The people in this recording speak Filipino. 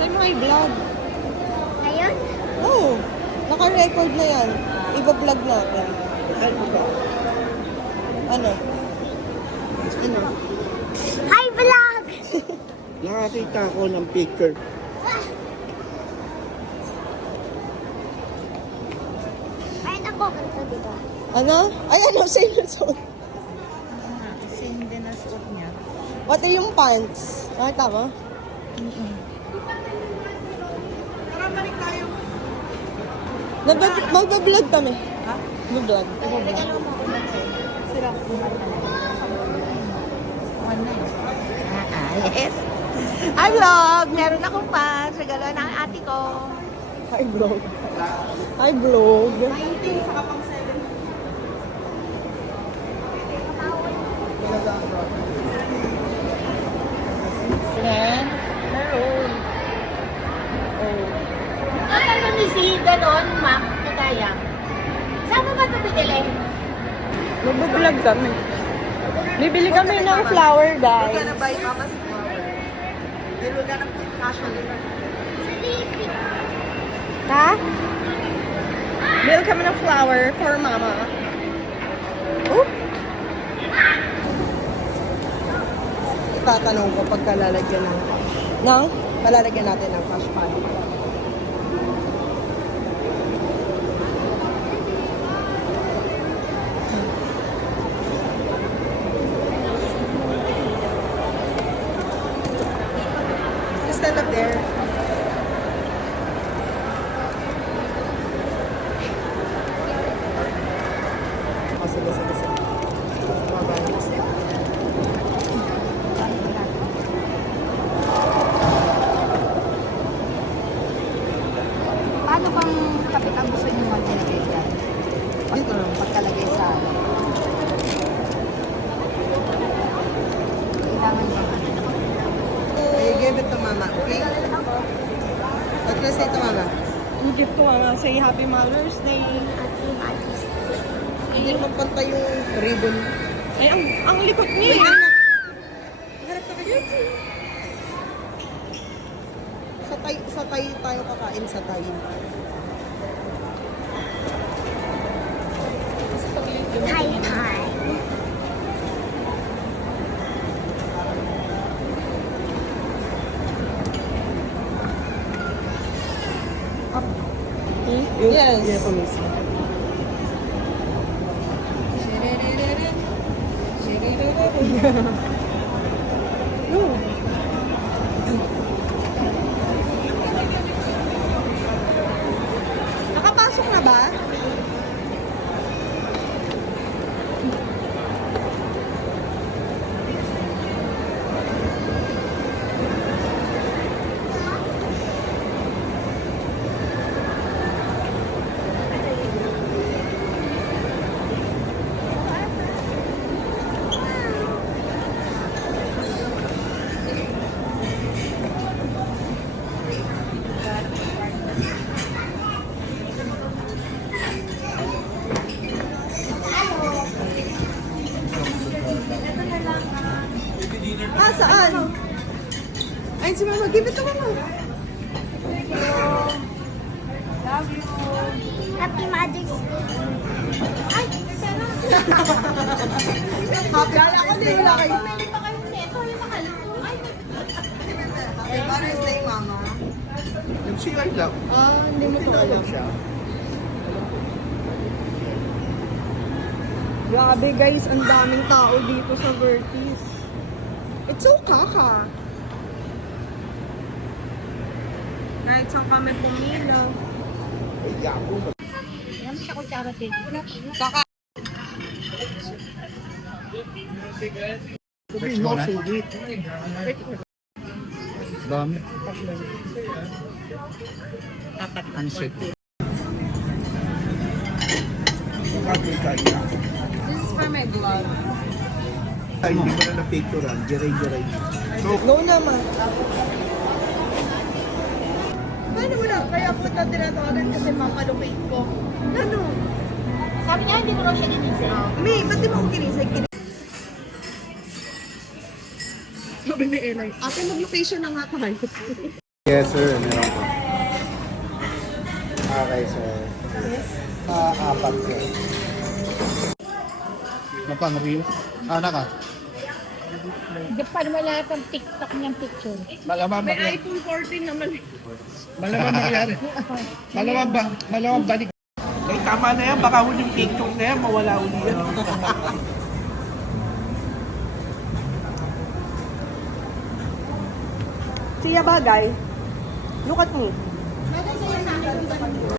Say mo ay vlog. Ayun? Oo. Naka-record na yan. Iba-vlog natin. Ano? Ano? Hi, vlog! Nakakita ako ng picture. Ayun ako, ganito dito. Ano? Ay, ano? Same na suot. Same din na suot niya. Pati yung pants. Nakita mo? Mag-vlog kami. Ha? Mag-vlog. Sila ko na yes. Hi, vlog! Meron akong pants. Regalo ng ate ko. Hi, vlog. Hi, vlog. Yan. Meron. Oh. At ano ni si ganon, ma'am? Kagaya. Saan mo ba ito binili? Mag-vlog kami. Bibili kami ng flower, guys. We're gonna buy mama's flower. Then we're gonna put fashion in it. Ha? Bili kami ng flower for mama. Oh? Itatanong ko pagka lalagyan palalagyan natin ng cash pan. Stand up there. Oh, sige. Baba na kasi. Paano bang kapit ang gusto niyo mag-dedicate yan? Dito lang. Pagkalagay sa kailangan ba? I give it to mama, okay? What can I say to mama? You give to mama. Say Happy Mother's Day. Hindi naman pantay yung ribbon. Ay, ang likot niya. Wait, anak. Harap ka kayo. Sa tayo tayo kakain sa tayo. Hi, hi. Yes. Yan po mismo. Nakapasok na ba? Ah, saan? Ayun si mama. Give it to mama. Happy Mother's Day. Ay, Happy Mother's Day, mama. Pumili pa kayo nito. Yung makalito. Ay, Happy Mother's Day, mama. Yung CR lang. Ah, hindi mo to alam. Siya. Grabe guys, ang daming tao dito sa Vertis. It's so kaka. Kahit saan kami pumila. Ay, gapo. Yan siya ko tsara din. Kaka. Next mo na. Dami. Unset. This is for my vlog. Ay, hindi mo na na-picturean. Jiray-jiray. No naman. Paano mo na? Kaya ako na tinatawagan kasi mapalupate ko. Ano? Sabi niya, hindi ko raw siya ginising. May, ba't di mo ako ginisay? Sabi ni Eli, ate mag-location na nga tayo. Yes, sir. Meron po. Okay, sir. Apat, sir. Napang reels? Naka? Hindi pa naman lahat ang TikTok niyang picture. Malamang May iPhone 14 naman. Malamang mangyari. Malamang balik. Ay, tama na yan. Baka huling TikTok na yan, mawala uli yan. Siya bagay. Look at me.